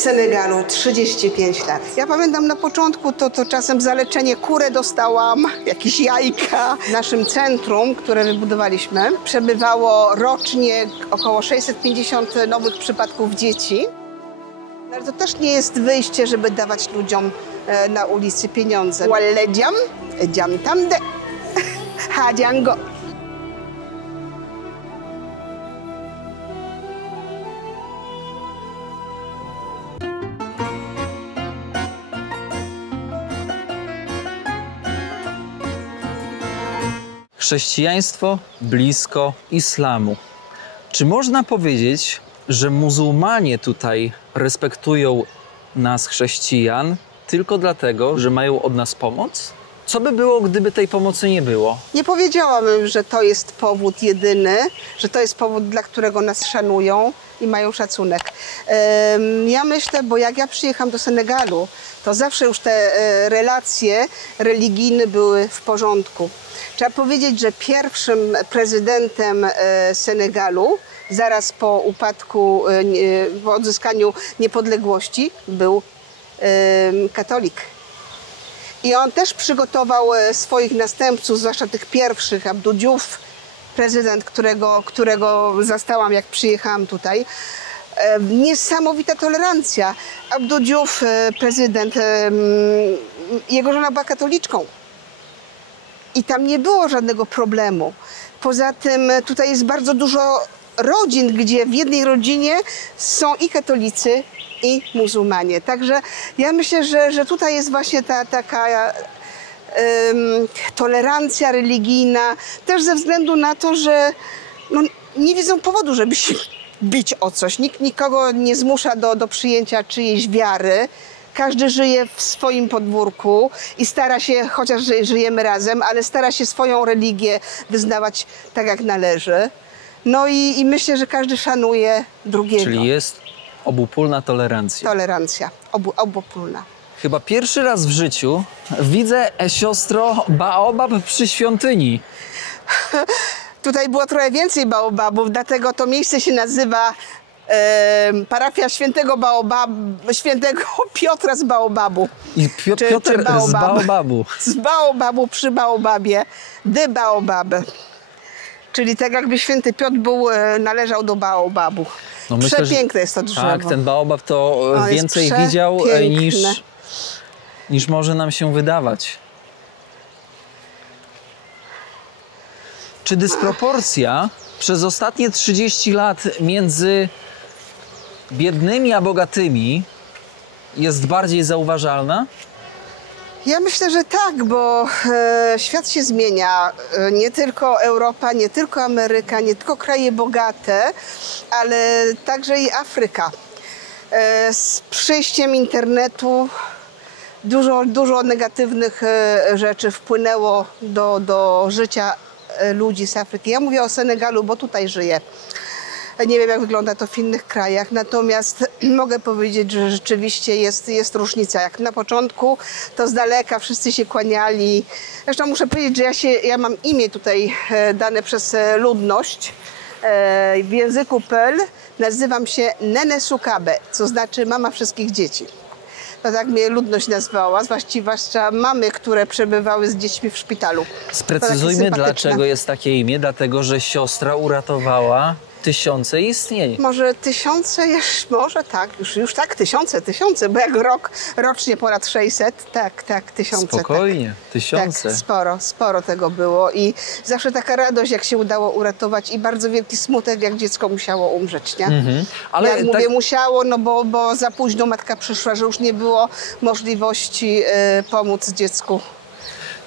Senegalu 35 lat. Ja pamiętam na początku to czasem za leczenie kurę dostałam, jakieś jajka. W naszym centrum, które wybudowaliśmy, przebywało rocznie około 650 nowych przypadków dzieci. Ale to też nie jest wyjście, żeby dawać ludziom na ulicy pieniądze. Walledziam, dziam tamde, hadziango. Chrześcijaństwo blisko islamu. Czy można powiedzieć, że muzułmanie tutaj respektują nas, chrześcijan, tylko dlatego, że mają od nas pomoc? Co by było, gdyby tej pomocy nie było? Nie powiedziałabym, że to jest powód jedyny, że to jest powód, dla którego nas szanują i mają szacunek. Ja myślę, bo jak ja przyjechałam do Senegalu, to zawsze już te relacje religijne były w porządku. Trzeba powiedzieć, że pierwszym prezydentem Senegalu zaraz po upadku, po odzyskaniu niepodległości był katolik. I on też przygotował swoich następców, zwłaszcza tych pierwszych, Abdou Diouf, prezydent, którego zastałam, jak przyjechałam tutaj. Niesamowita tolerancja. Abdou Diouf, prezydent, jego żona była katoliczką. I tam nie było żadnego problemu. Poza tym tutaj jest bardzo dużo rodzin, gdzie w jednej rodzinie są i katolicy, i muzułmanie. Także ja myślę, że tutaj jest właśnie ta taka tolerancja religijna, też ze względu na to, że no, nie widzą powodu, żeby się bić o coś. Nikt nikogo nie zmusza do przyjęcia czyjejś wiary. Każdy żyje w swoim podwórku i stara się, chociaż żyjemy razem, ale stara się swoją religię wyznawać tak, jak należy. No i myślę, że każdy szanuje drugiego. Czyli jest obopólna tolerancja. Tolerancja, obopólna. Chyba pierwszy raz w życiu widzę, siostro, baobab przy świątyni. Tutaj było trochę więcej baobabów, dlatego to miejsce się nazywa parafia świętego Piotra z Baobabu. I Piotr z Baobabu. Z Baobabu przy Baobabie, de Baobab. Czyli tak jakby święty Piotr należał do Baobabu. No myślę, przepiękne jest to drzewo. Tak, ten baobab to więcej widział niż może nam się wydawać. Czy dysproporcja przez ostatnie 30 lat między biednymi a bogatymi jest bardziej zauważalna? Ja myślę, że tak, bo świat się zmienia. Nie tylko Europa, nie tylko Ameryka, nie tylko kraje bogate, ale także i Afryka. Z przyjściem internetu dużo negatywnych rzeczy wpłynęło do życia ludzi z Afryki. Ja mówię o Senegalu, bo tutaj żyję. Nie wiem, jak wygląda to w innych krajach, natomiast mogę powiedzieć, że rzeczywiście jest różnica. Jak na początku, to z daleka wszyscy się kłaniali. Zresztą muszę powiedzieć, że ja mam imię tutaj dane przez ludność. W języku Peul nazywam się Nene Sukabe, co znaczy mama wszystkich dzieci. To tak mnie ludność nazwała, zwłaszcza mamy, które przebywały z dziećmi w szpitalu. Sprecyzujmy, dlaczego jest takie imię. Dlatego, że siostra uratowała tysiące istnień. Może tysiące, może tak, już tak, tysiące, bo jak rocznie ponad 600, tak, tysiące. Spokojnie, tak. tysiące. Tak, sporo tego było i zawsze taka radość, jak się udało uratować i bardzo wielki smutek, jak dziecko musiało umrzeć, nie? Ale jak mówię musiało, no bo za późno matka przyszła, że już nie było możliwości pomóc dziecku.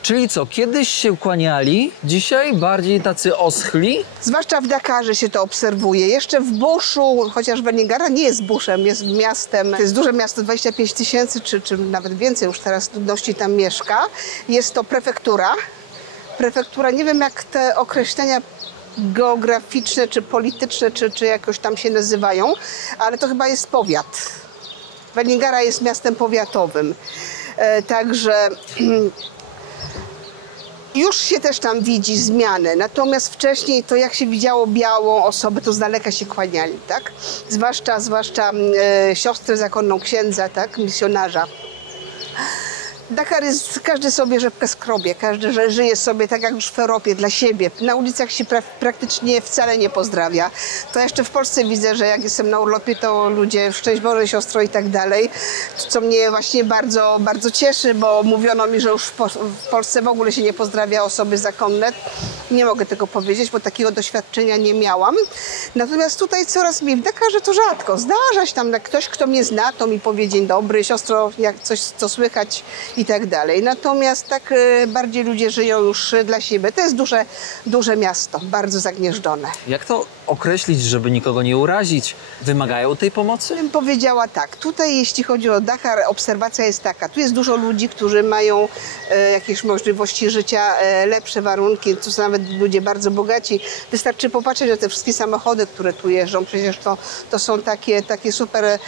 Czyli co, kiedyś się kłaniali, dzisiaj bardziej tacy oschli? Zwłaszcza w Dakarze się to obserwuje. Jeszcze w Buszu, chociaż Vélingara nie jest buszem, jest miastem, to jest duże miasto, 25 000 czy nawet więcej już teraz ludności tam mieszka. Jest to prefektura. Prefektura, nie wiem jak te określenia geograficzne czy polityczne, czy jakoś tam się nazywają, ale to chyba jest powiat. Vélingara jest miastem powiatowym. Także Już się też tam widzi zmiany, natomiast wcześniej to jak się widziało białą osobę, to z daleka się kłaniali, tak? Zwłaszcza siostrę zakonną księdza, tak? Misjonarza. Dakar jest, każdy sobie rzepkę skrobie, każdy żyje sobie tak jak już w Europie, dla siebie. Na ulicach się praktycznie wcale nie pozdrawia. To jeszcze w Polsce widzę, że jak jestem na urlopie, to ludzie szczęść Boże, siostro i tak dalej. Co mnie właśnie bardzo, bardzo cieszy, bo mówiono mi, że już w Polsce w ogóle się nie pozdrawia osoby zakonne. Nie mogę tego powiedzieć, bo takiego doświadczenia nie miałam. Natomiast tutaj coraz mniej w Dakarze to rzadko. Zdarza się tam ktoś, kto mnie zna, to mi powie dzień dobry, siostro, jak coś, co słychać i tak dalej. Natomiast tak bardziej ludzie żyją już dla siebie. To jest duże miasto, bardzo zagnieżdżone. Jak to określić, żeby nikogo nie urazić? Wymagają tej pomocy? Bym powiedziała tak, tutaj jeśli chodzi o Dakar, obserwacja jest taka, tu jest dużo ludzi, którzy mają jakieś możliwości życia, lepsze warunki, to są nawet ludzie bardzo bogaci. Wystarczy popatrzeć na te wszystkie samochody, które tu jeżdżą, przecież to są takie super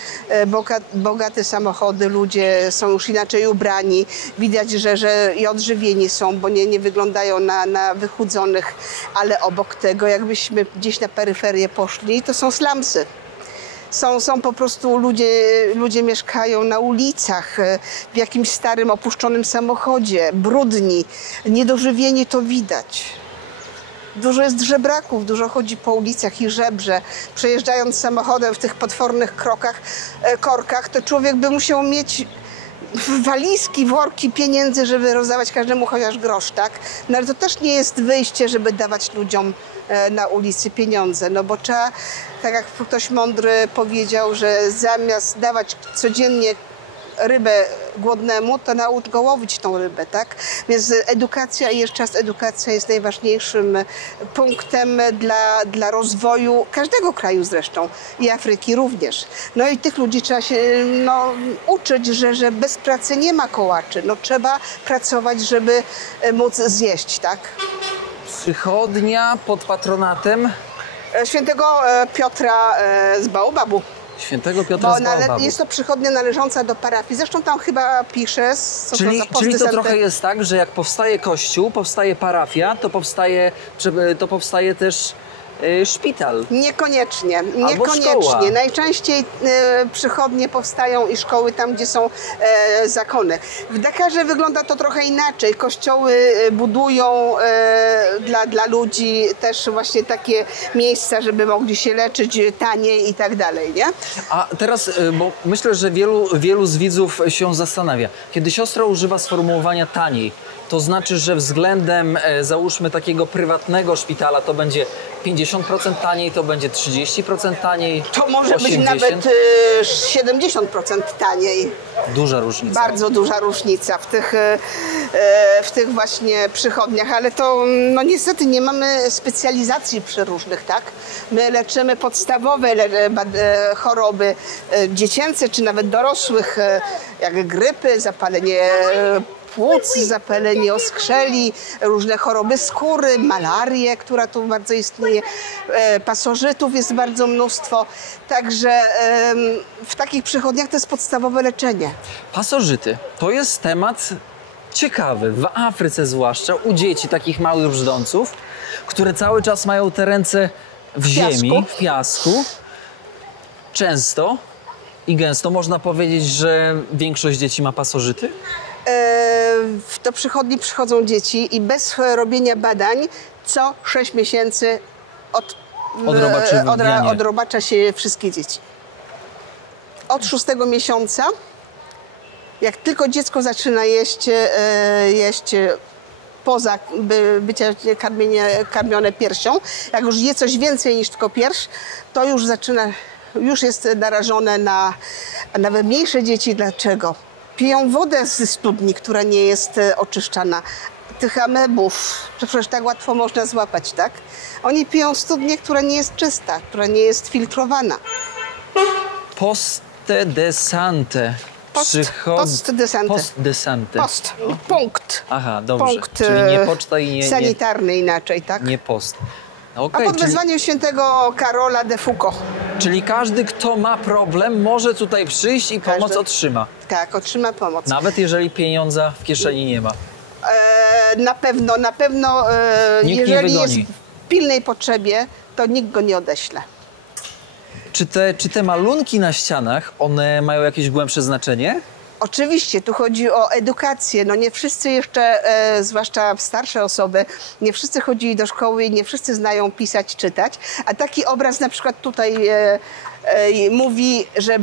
bogate samochody, ludzie są już inaczej ubrani, widać, że i odżywieni są, bo nie wyglądają na wychudzonych, ale obok tego, jakbyśmy gdzieś na peryferię poszli, to są slumsy. Są po prostu ludzie mieszkają na ulicach, w jakimś starym, opuszczonym samochodzie, brudni, niedożywieni, to widać. Dużo jest żebraków, dużo chodzi po ulicach i żebrze. Przejeżdżając samochodem w tych potwornych korkach, to człowiek by musiał mieć walizki, worki pieniędzy, żeby rozdawać każdemu chociaż grosz, tak? No ale to też nie jest wyjście, żeby dawać ludziom na ulicy pieniądze, no bo trzeba, tak jak ktoś mądry powiedział, że zamiast dawać codziennie rybę głodnemu, to naucz go łowić tą rybę, tak? Więc edukacja i jeszcze raz edukacja jest najważniejszym punktem dla rozwoju każdego kraju zresztą i Afryki również. No i tych ludzi trzeba się uczyć, że bez pracy nie ma kołaczy. No trzeba pracować, żeby móc zjeść, tak? Przychodnia pod patronatem Świętego Piotra z Baobabu. Świętego Piotra z Baobabu. Jest to przychodnia należąca do parafii. Zresztą tam chyba pisze... Czyli to trochę jest tak, że jak powstaje kościół, powstaje parafia, to powstaje też szpital. Niekoniecznie. Szkoła. Najczęściej przychodnie powstają i szkoły tam, gdzie są zakony. W Dakarze wygląda to trochę inaczej. Kościoły budują dla ludzi też właśnie takie miejsca, żeby mogli się leczyć taniej i tak dalej, nie? A teraz, bo myślę, że wielu z widzów się zastanawia. Kiedy siostra używa sformułowania taniej, to znaczy, że względem, załóżmy, takiego prywatnego szpitala to będzie 50% taniej, to będzie 30% taniej, to może 80%. być nawet 70% taniej. Duża różnica. Bardzo duża różnica w tych właśnie przychodniach, ale to niestety nie mamy specjalizacji przeróżnych, tak? My leczymy podstawowe choroby dziecięce czy nawet dorosłych, jak grypy, zapalenie płuc, zapalenie oskrzeli, różne choroby skóry, malarię, która tu bardzo istnieje, pasożytów jest bardzo mnóstwo. Także w takich przychodniach to jest podstawowe leczenie. Pasożyty to jest temat ciekawy, w Afryce zwłaszcza, u dzieci takich małych brzdąców, które cały czas mają te ręce w ziemi, w piasku. Często i gęsto można powiedzieć, że większość dzieci ma pasożyty? Do przychodni przychodzą dzieci i bez robienia badań co 6 miesięcy odrobacza się wszystkie dzieci. Od 6 miesiąca, jak tylko dziecko zaczyna jeść poza bycia karmione piersią, jak już je coś więcej niż tylko pierś, to już jest narażone na nawet mniejsze dzieci. Dlaczego? Piją wodę ze studni, która nie jest oczyszczana. Tych amebów, przecież tak łatwo można złapać, tak? Oni piją studnię, która nie jest czysta, która nie jest filtrowana. Postdesante. Postdesante. Punkt. Aha, dobrze. Punkt czyli nie poczta i nie... sanitarny inaczej, tak? Nie post. Okay, a pod wezwaniem świętego Karola de Foucault. Czyli każdy, kto ma problem, może tutaj przyjść i pomoc otrzyma. Tak, otrzyma pomoc. Nawet jeżeli pieniądza w kieszeni nie ma. Na pewno Nikt nie jeżeli jest wygoni. w pilnej potrzebie, to nikt go nie odeśle. Czy te malunki na ścianach, one mają jakieś głębsze znaczenie? Oczywiście, tu chodzi o edukację. No nie wszyscy jeszcze, zwłaszcza starsze osoby, nie wszyscy chodzili do szkoły i nie wszyscy znają pisać, czytać. A taki obraz na przykład tutaj mówi, że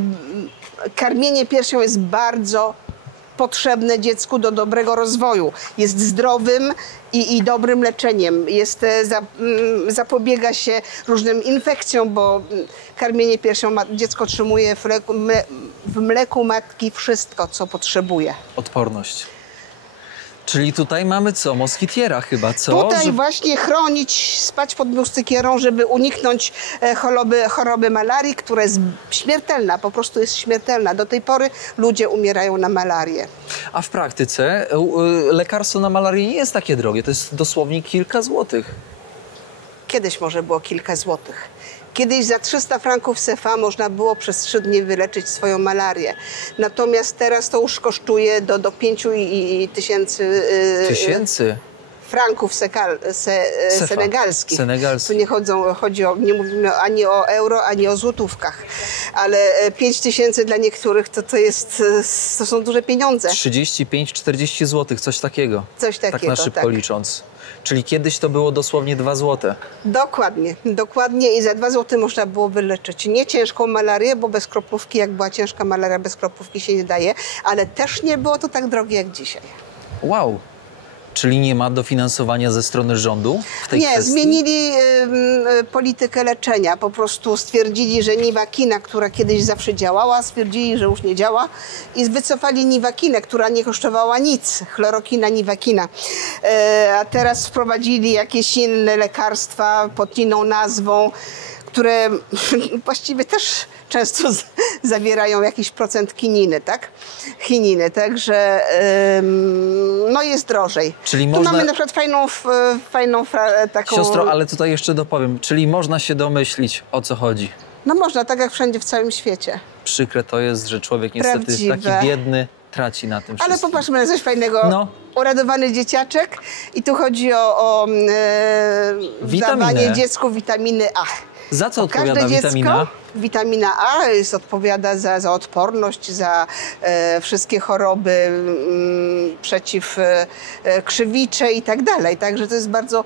karmienie piersią jest bardzo potrzebne dziecku do dobrego rozwoju. Jest zdrowym i dobrym leczeniem. Zapobiega się różnym infekcjom, bo karmienie piersią dziecko otrzymuje w mleku matki wszystko, co potrzebuje. Odporność. Czyli tutaj mamy co? Moskitiera chyba, co? Tutaj właśnie chronić, spać pod musztykierą, żeby uniknąć choroby malarii, która jest śmiertelna, po prostu jest śmiertelna. Do tej pory ludzie umierają na malarię. A w praktyce lekarstwo na malarię nie jest takie drogie, to jest dosłownie kilka złotych. Kiedyś może było kilka złotych. Kiedyś za 300 franków CFA można było przez 3 dni wyleczyć swoją malarię. Natomiast teraz to już kosztuje do 5 tysięcy franków senegalskich. Tu nie mówimy ani o euro, ani o złotówkach. Ale 5 tysięcy dla niektórych to są duże pieniądze. 35-40 zł, coś takiego. Coś takiego, tak na szybko licząc. Czyli kiedyś to było dosłownie 2 zł. Dokładnie i za 2 zł można było wyleczyć nie ciężką malarię, bo bez kroplówki, jak była ciężka malaria, bez kroplówki się nie daje, ale też nie było to tak drogie jak dzisiaj. Wow. Czyli nie ma dofinansowania ze strony rządu w tej kwestii? Nie, zmienili politykę leczenia. Po prostu stwierdzili, że niwakina, która kiedyś zawsze działała, stwierdzili, że już nie działa i wycofali niwakinę, która nie kosztowała nic. Chlorokina, niwakina. A teraz wprowadzili jakieś inne lekarstwa pod inną nazwą, które właściwie też często zawierają jakiś procent chininy, także no jest drożej. Czyli tu mamy na przykład fajną taką... Siostro, ale tutaj jeszcze dopowiem, czyli można się domyślić, o co chodzi. No można, tak jak wszędzie w całym świecie. Przykre to jest, że człowiek niestety taki biedny traci na tym wszystkim. Ale popatrzmy na coś fajnego. No. Uradowany dzieciaczek i tu chodzi o dawanie dziecku witaminy A. Za co odpowiada witamina? Witamina A odpowiada za odporność, za wszystkie choroby przeciwkrzywicze i tak dalej. Także to jest bardzo...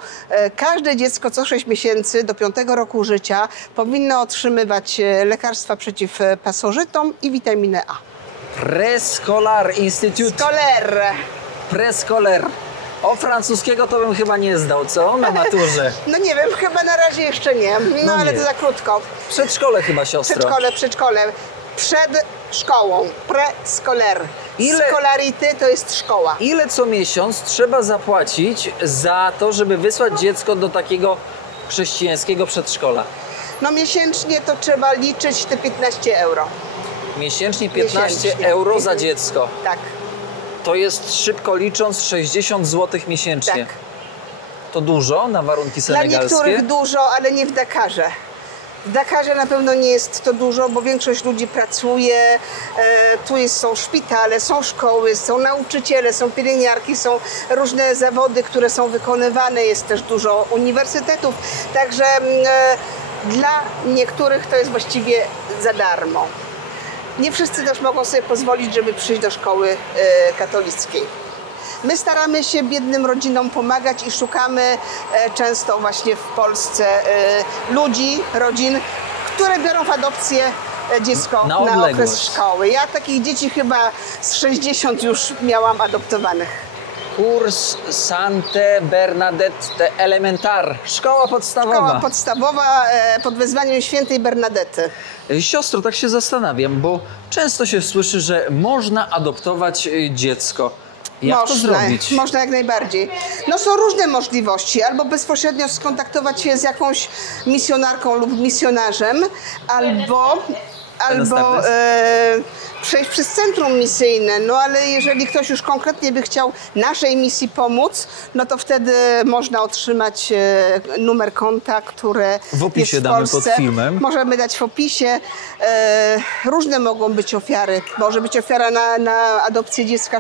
każde dziecko co 6 miesięcy do 5 roku życia powinno otrzymywać lekarstwa przeciw pasożytom i witaminę A. Prescolar Institute. Prescolar. O francuskiego to bym chyba nie zdał, co? Na maturze. No nie wiem, chyba na razie jeszcze nie. No ale nie. To za krótko. Przedszkole chyba, siostro. Przedszkole. Przed szkołą. Prescolar. Scolarity to jest szkoła. Ile co miesiąc trzeba zapłacić za to, żeby wysłać dziecko do takiego chrześcijańskiego przedszkola? No miesięcznie to trzeba liczyć te 15 euro. Miesięcznie 15 euro za dziecko. Tak. To jest, szybko licząc, 60 zł miesięcznie. Tak. To dużo na warunki senegalskie? Dla niektórych dużo, ale nie w Dakarze. W Dakarze na pewno nie jest to dużo, bo większość ludzi pracuje. Są szpitale, są szkoły, są nauczyciele, są pielęgniarki, są różne zawody, które są wykonywane. Jest też dużo uniwersytetów. Także dla niektórych to jest właściwie za darmo. Nie wszyscy też mogą sobie pozwolić, żeby przyjść do szkoły katolickiej. My staramy się biednym rodzinom pomagać i szukamy często właśnie w Polsce rodzin, które biorą w adopcję dziecko na okres szkoły. Ja takich dzieci chyba z 60 już miałam adoptowanych. Kurs Sante Bernadette Elementar. Szkoła podstawowa. Szkoła podstawowa pod wezwaniem świętej Bernadety. Siostro, tak się zastanawiam, bo często się słyszy, że można adoptować dziecko. Jak to zrobić? Można jak najbardziej. No są różne możliwości. Albo bezpośrednio skontaktować się z jakąś misjonarką lub misjonarzem, albo przejść przez centrum misyjne, no ale jeżeli ktoś już konkretnie by chciał naszej misji pomóc, no to wtedy można otrzymać numer konta, które W opisie jest w damy Polsce. pod filmem. Możemy dać w opisie. Różne mogą być ofiary. Może być ofiara na adopcję dziecka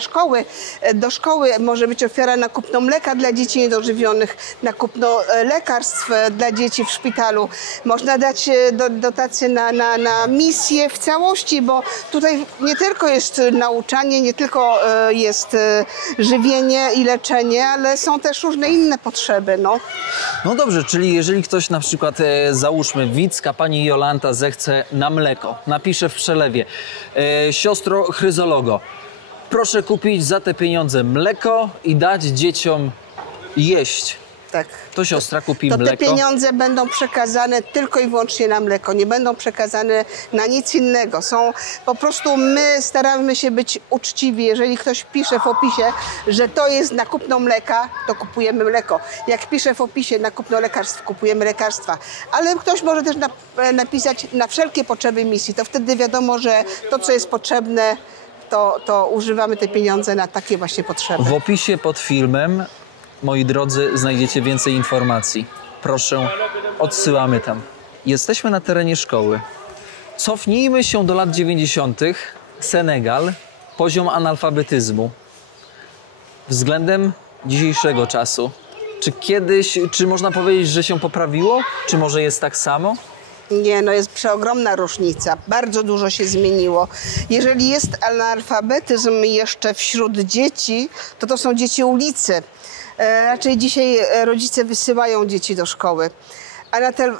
do szkoły, może być ofiara na kupno mleka dla dzieci niedożywionych, na kupno lekarstw dla dzieci w szpitalu. Można dać dotacje na misję w całości, bo tutaj nie tylko jest nauczanie, nie tylko jest żywienie i leczenie, ale są też różne inne potrzeby. No dobrze, czyli jeżeli ktoś na przykład, załóżmy, Wicka, pani Jolanta zechce na mleko, napisze w przelewie: siostro chryzologo, proszę kupić za te pieniądze mleko i dać dzieciom jeść. Tak. To siostra kupi To te mleko. pieniądze będą przekazane tylko i wyłącznie na mleko, nie będą przekazane na nic innego. Po prostu my staramy się być uczciwi. Jeżeli ktoś pisze w opisie, że to jest na kupno mleka, to kupujemy mleko. Jak pisze w opisie na kupno lekarstw, kupujemy lekarstwa. Ale ktoś może też napisać na wszelkie potrzeby misji. To wtedy wiadomo, że to, co jest potrzebne, to używamy te pieniądze na takie właśnie potrzeby. W opisie pod filmem, moi drodzy, znajdziecie więcej informacji. Proszę, odsyłamy tam. Jesteśmy na terenie szkoły. Cofnijmy się do lat 90. Senegal, poziom analfabetyzmu. Względem dzisiejszego czasu. Czy można powiedzieć, że się poprawiło? Czy może jest tak samo? Nie, no jest przeogromna różnica. Bardzo dużo się zmieniło. Jeżeli jest analfabetyzm jeszcze wśród dzieci, to są dzieci ulicy. Raczej dzisiaj rodzice wysyłają dzieci do szkoły.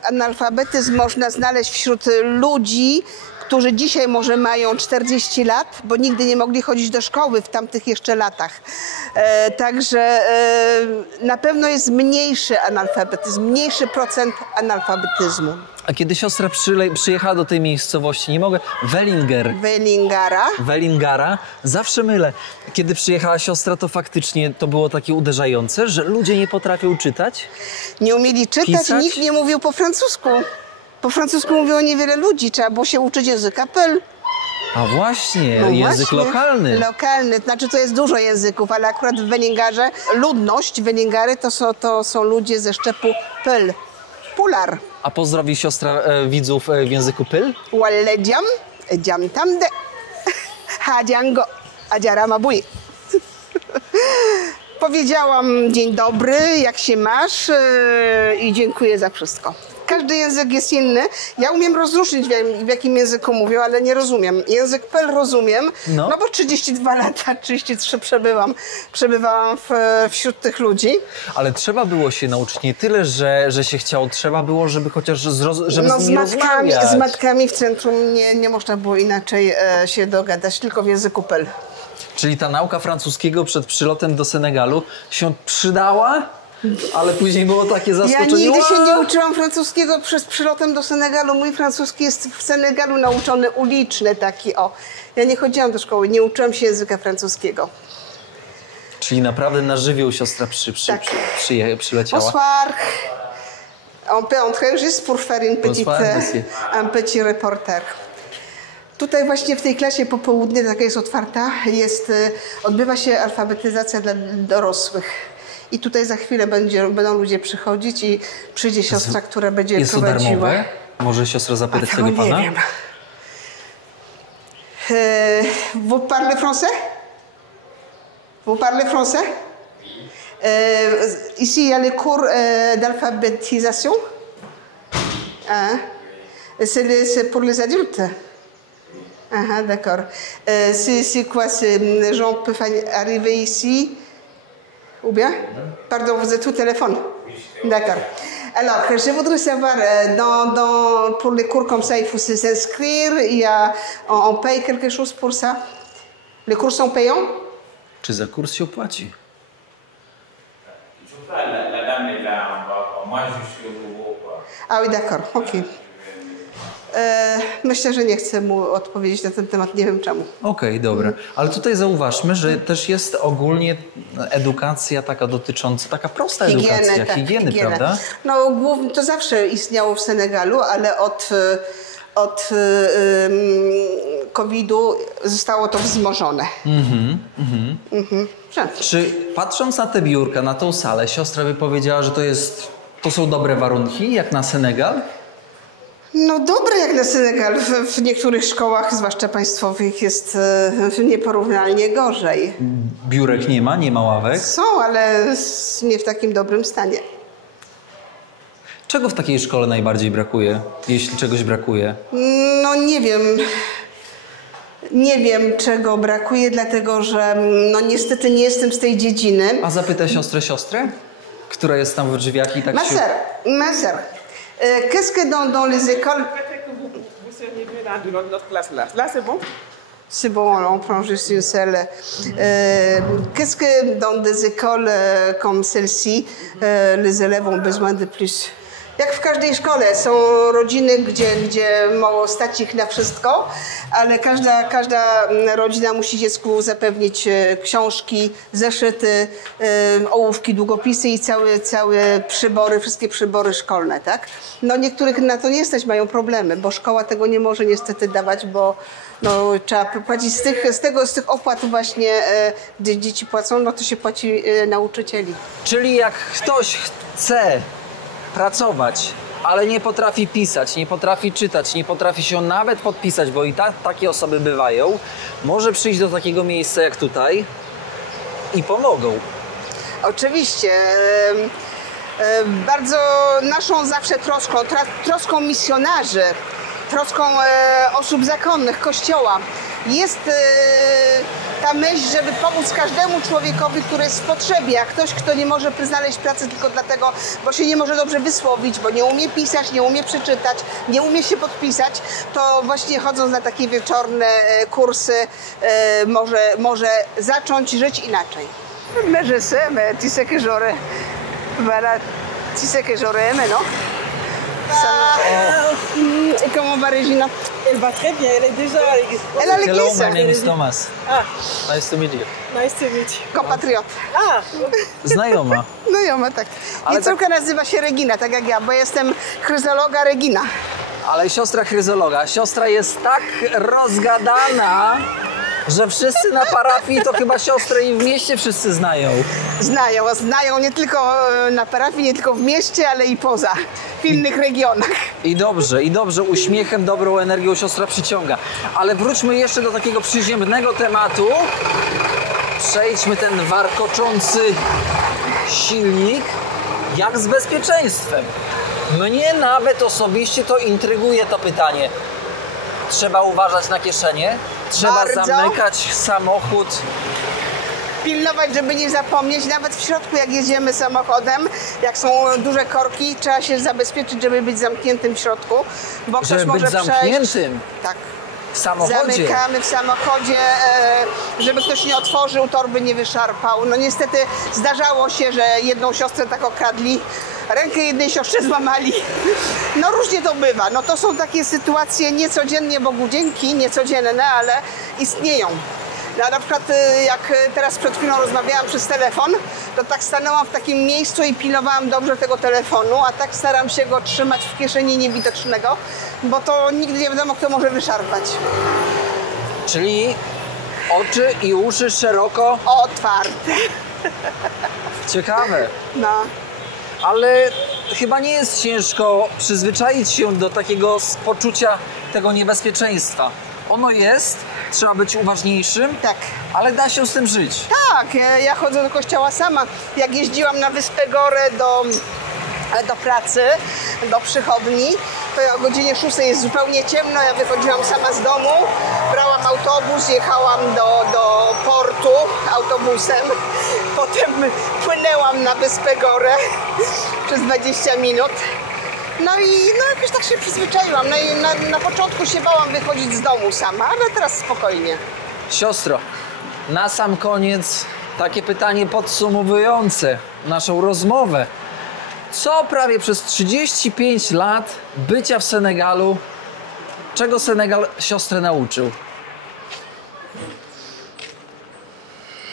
Analfabetyzm można znaleźć wśród ludzi, którzy dzisiaj może mają 40 lat, bo nigdy nie mogli chodzić do szkoły w tamtych jeszcze latach. Także na pewno jest mniejszy analfabetyzm, mniejszy procent analfabetyzmu. A kiedy siostra przyjechała do tej miejscowości, nie mogę, Welingara, zawsze mylę. Kiedy przyjechała siostra, to faktycznie to było takie uderzające, że ludzie nie potrafią czytać? Nie umieli czytać, Pisać? nikt nie mówił po francusku. Po francusku mówiło niewiele ludzi, trzeba było się uczyć języka Peul. A właśnie, No język właśnie, lokalny. Lokalny, znaczy to jest dużo języków, ale akurat w Welingarze ludność Welingary to są ludzie ze szczepu Peul. Pular. A pozdrowi siostra widzów w języku Pyl? Wallediam, dziam tamde, hadziango, adziaramabui. Powiedziałam dzień dobry, jak się masz i dziękuję za wszystko. Każdy język jest inny. Ja umiem rozróżnić, w jakim języku mówią, ale nie rozumiem. Język Peul rozumiem, no bo 32 lata, 33 przebywałam wśród tych ludzi. Ale trzeba było się nauczyć nie tyle, że się chciało, trzeba było, żeby chociaż żeby z nimi rozmawiać. Z matkami w centrum nie można było inaczej się dogadać, tylko w języku Peul. Czyli ta nauka francuskiego przed przylotem do Senegalu się przydała, ale później było takie zaskoczenie. Ja nigdy się nie uczyłam francuskiego przed przylotem do Senegalu. Mój francuski jest w Senegalu nauczony uliczny taki, o. Ja nie chodziłam do szkoły, nie uczyłam się języka francuskiego. Czyli naprawdę na żywioł siostra przyleciała. Bonsoir. On peut entrer juste pour faire un petit reporter. Tutaj właśnie w tej klasie popołudnie, taka jest otwarta, odbywa się alfabetyzacja dla dorosłych. I tutaj za chwilę będą ludzie przychodzić i przyjdzie siostra, która będzie prowadziła. Jest to darmowe? Może siostra zapytać tego pana? Nie wiem. Vous parlez français? Vous parlez français? Ici, il y a les cours d'alphabétisation. C'est pour les adultes. Ah, d'accord. C'est quoi? Les gens peuvent arriver ici? Ou bien? Pardon, vous êtes au téléphone? D'accord. Alors, je voudrais savoir, pour les cours comme ça, il faut s'inscrire, on paye quelque chose pour ça? Les cours sont payants? Czy za kurs się opłaci? La dame est là en bas. Moi, je suis au haut, quoi. Ah oui, d'accord, ok. Myślę, że nie chcę mu odpowiedzieć na ten temat, nie wiem czemu. Okej, dobra. Ale tutaj zauważmy, że też jest ogólnie edukacja taka dotycząca, taka prosta edukacja, higieny, prawda? No głównie to zawsze istniało w Senegalu, ale od COVID-u zostało to wzmożone. Czy patrząc na te biurka, na tą salę, siostra by powiedziała, że to są dobre warunki, jak na Senegal? No dobre jak na Senegal. W niektórych szkołach, zwłaszcza państwowych, jest nieporównalnie gorzej. Biurek nie ma ławek. Są, ale nie w takim dobrym stanie. Czego w takiej szkole najbardziej brakuje, jeśli czegoś brakuje? No nie wiem. Nie wiem, czego brakuje, dlatego że no niestety nie jestem z tej dziedziny. A zapytaj siostrę, która jest tam w drzwiach i tak Ma sœur. Qu'est-ce que dans les écoles... Peut-être que vous seriez mieux dans notre classe là. Là, c'est bon? C'est bon, on prend juste une seule. Qu'est-ce que dans des écoles comme celle-ci, les élèves ont besoin de plus? Jak w każdej szkole są rodziny, gdzie mało stać ich na wszystko, ale każda rodzina musi dziecku zapewnić książki, zeszyty, ołówki, długopisy i całe przybory, wszystkie przybory szkolne, tak? No niektórych na to nie stać, mają problemy, bo szkoła tego nie może niestety dawać, bo no, trzeba płacić z tych opłat właśnie, gdy dzieci płacą, no to się płaci nauczycieli. Czyli jak ktoś chce pracować, ale nie potrafi pisać, nie potrafi czytać, nie potrafi się nawet podpisać, bo i takie osoby bywają, może przyjść do takiego miejsca jak tutaj i pomogą. Oczywiście. Bardzo naszą zawsze troską misjonarzy, troską osób zakonnych, Kościoła jest ta myśl, żeby pomóc każdemu człowiekowi, który jest w potrzebie, a ktoś, kto nie może znaleźć pracy tylko dlatego, bo się nie może dobrze wysłowić, bo nie umie pisać, nie umie przeczytać, nie umie się podpisać, to właśnie chodząc na takie wieczorne kursy może zacząć żyć inaczej. Mais je sais, mais tu sais que j'aurais... Voilà, tu sais que j'aurais aimé, non? Et comment va Regina? Elle va très bien, elle est déjà... Elle a Hello, l'église. my name is Thomas. Ah, Nice to meet you. nice to meet you. Kompatriot. Ah, Znajoma. No ja ma tak. Ale I córka nazywa się Regina, tak jak ja, bo jestem chryzologa Regina. Ale siostra chryzologa, siostra jest tak rozgadana, że wszyscy na parafii to chyba siostrę i w mieście wszyscy znają. Znają nie tylko na parafii, nie tylko w mieście, ale i poza, w innych regionach. I dobrze, uśmiechem, dobrą energią siostra przyciąga. Ale wróćmy jeszcze do takiego przyziemnego tematu. Przejdźmy ten warkoczący silnik. Jak z bezpieczeństwem? Mnie nawet osobiście to intryguje to pytanie. Trzeba uważać na kieszenie? Trzeba Bardzo. zamykać samochód? Pilnować, żeby nie zapomnieć, nawet w środku jak jedziemy samochodem, jak są duże korki, trzeba się zabezpieczyć, żeby być zamkniętym w środku, bo ktoś Żeby może być przejść. zamkniętym Tak. w samochodzie? Zamykamy w samochodzie, żeby ktoś nie otworzył, torby nie wyszarpał. No niestety zdarzało się, że jedną siostrę tak okradli, rękę jednej siostrze złamali. No różnie to bywa. No to są takie sytuacje niecodziennie, Bogu dzięki, niecodzienne, ale istnieją. Ja na przykład jak teraz przed chwilą rozmawiałam przez telefon, to tak stanęłam w takim miejscu i pilnowałam dobrze tego telefonu, a tak staram się go trzymać w kieszeni niewidocznego, bo to nigdy nie wiadomo, kto może wyszarpać. Czyli oczy i uszy szeroko Otwarte. ciekawe. No. Ale chyba nie jest ciężko przyzwyczaić się do takiego poczucia tego niebezpieczeństwa. Ono jest, trzeba być uważniejszym, Tak. ale da się z tym żyć. Tak, ja chodzę do kościoła sama. Jak jeździłam na Wyspę Gorę do pracy, do przychodni, to o godzinie 6 jest zupełnie ciemno, ja wychodziłam sama z domu, brałam autobus, jechałam do portu autobusem, potem płynęłam na Wyspę Gorę przez 20 minut. No i jakoś tak się przyzwyczaiłam. No i na początku się bałam wychodzić z domu sama, ale teraz spokojnie. Siostro, na sam koniec takie pytanie podsumowujące naszą rozmowę. Co prawie przez 35 lat bycia w Senegalu, czego Senegal siostrę nauczył?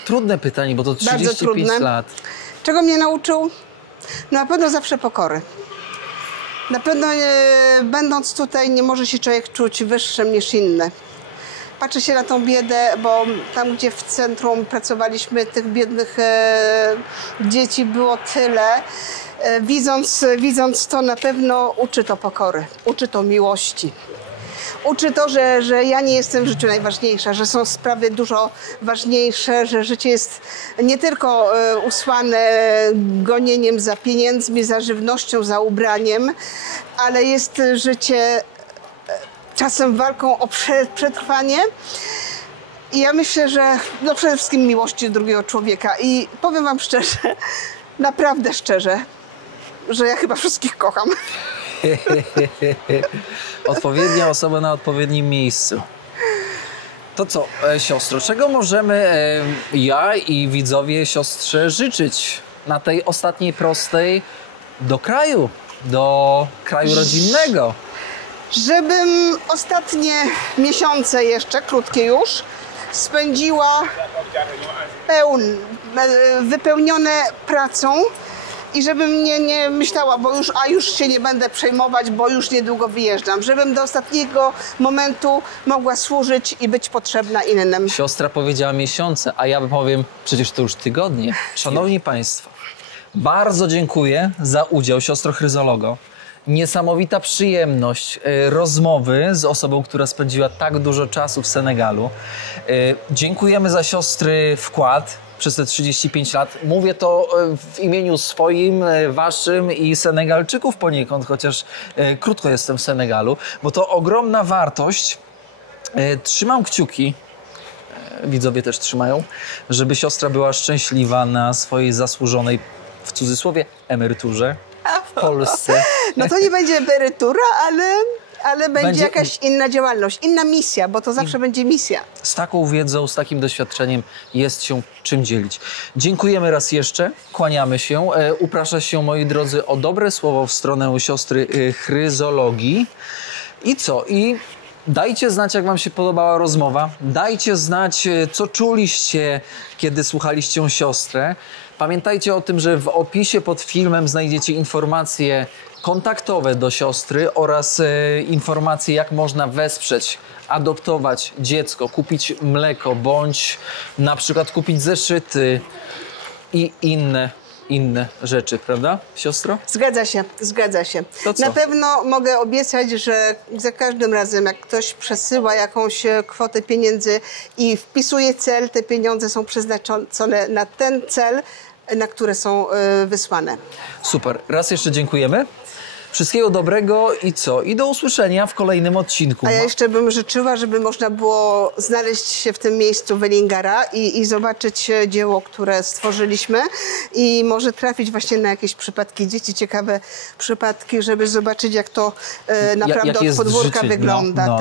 Trudne pytanie, bo to 35 lat. Czego mnie nauczył? Na pewno zawsze pokory. Na pewno będąc tutaj nie może się człowiek czuć wyższym niż inny. patrzy się na tą biedę, bo tam, gdzie w centrum pracowaliśmy, tych biednych dzieci było tyle. Widząc to, na pewno uczy to pokory, uczy to miłości. Uczy to, że ja nie jestem w życiu najważniejsza, że są sprawy dużo ważniejsze, że życie jest nie tylko usłane gonieniem za pieniędzmi, za żywnością, za ubraniem, ale jest życie czasem walką o przetrwanie. I ja myślę, że no przede wszystkim miłości drugiego człowieka. I powiem wam szczerze, naprawdę szczerze, że ja chyba wszystkich kocham. Odpowiednia osoba na odpowiednim miejscu. To co, siostro, czego możemy ja i widzowie siostrze życzyć na tej ostatniej prostej do kraju rodzinnego? Żebym ostatnie miesiące jeszcze, krótkie już, spędziła wypełnione pracą i żebym nie myślała, bo już się nie będę przejmować, bo już niedługo wyjeżdżam. Żebym do ostatniego momentu mogła służyć i być potrzebna innym. Siostra powiedziała miesiące, a ja powiem przecież to już tygodnie. Szanowni Państwo, bardzo dziękuję za udział, siostro chryzologo. Niesamowita przyjemność rozmowy z osobą, która spędziła tak dużo czasu w Senegalu. Dziękujemy za siostry wkład przez te 35 lat. Mówię to w imieniu swoim, waszym i Senegalczyków poniekąd, chociaż krótko jestem w Senegalu, bo to ogromna wartość. Trzymam kciuki, widzowie też trzymają, żeby siostra była szczęśliwa na swojej zasłużonej, w cudzysłowie, emeryturze w Polsce. No to nie będzie emerytura, ale będzie jakaś inna działalność, inna misja, bo to zawsze będzie misja. Z taką wiedzą, z takim doświadczeniem jest się czym dzielić. Dziękujemy raz jeszcze, kłaniamy się. Uprasza się, moi drodzy, o dobre słowo w stronę siostry chryzologii. I co? I dajcie znać, jak wam się podobała rozmowa. Dajcie znać, co czuliście, kiedy słuchaliście siostrę. Pamiętajcie o tym, że w opisie pod filmem znajdziecie informacje kontaktowe do siostry oraz informacje, jak można wesprzeć, adoptować dziecko, kupić mleko, bądź na przykład kupić zeszyty i inne rzeczy, prawda, siostro? Zgadza się, zgadza się. To co? Na pewno mogę obiecać, że za każdym razem, jak ktoś przesyła jakąś kwotę pieniędzy i wpisuje cel, te pieniądze są przeznaczone na ten cel, na które są wysłane. Super. Raz jeszcze dziękujemy. Wszystkiego dobrego i co? I do usłyszenia w kolejnym odcinku. A ja jeszcze bym życzyła, żeby można było znaleźć się w tym miejscu Vélingara i zobaczyć dzieło, które stworzyliśmy i może trafić właśnie na jakieś przypadki dzieci, ciekawe przypadki, żeby zobaczyć, jak to naprawdę jak od podwórka życie, wygląda.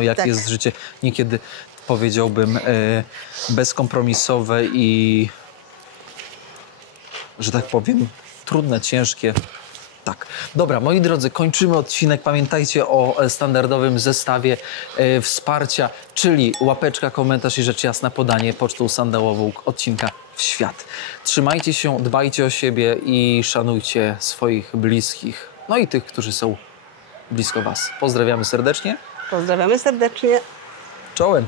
Jak tak. jest życie. Niekiedy powiedziałbym bezkompromisowe i, że tak powiem, trudne, ciężkie. Tak. Dobra, moi drodzy, kończymy odcinek. Pamiętajcie o standardowym zestawie wsparcia, czyli łapeczka, komentarz i rzecz jasna podanie pocztą sandałową odcinka w świat. Trzymajcie się, dbajcie o siebie i szanujcie swoich bliskich. No i tych, którzy są blisko was. Pozdrawiamy serdecznie. Pozdrawiamy serdecznie. Czołem.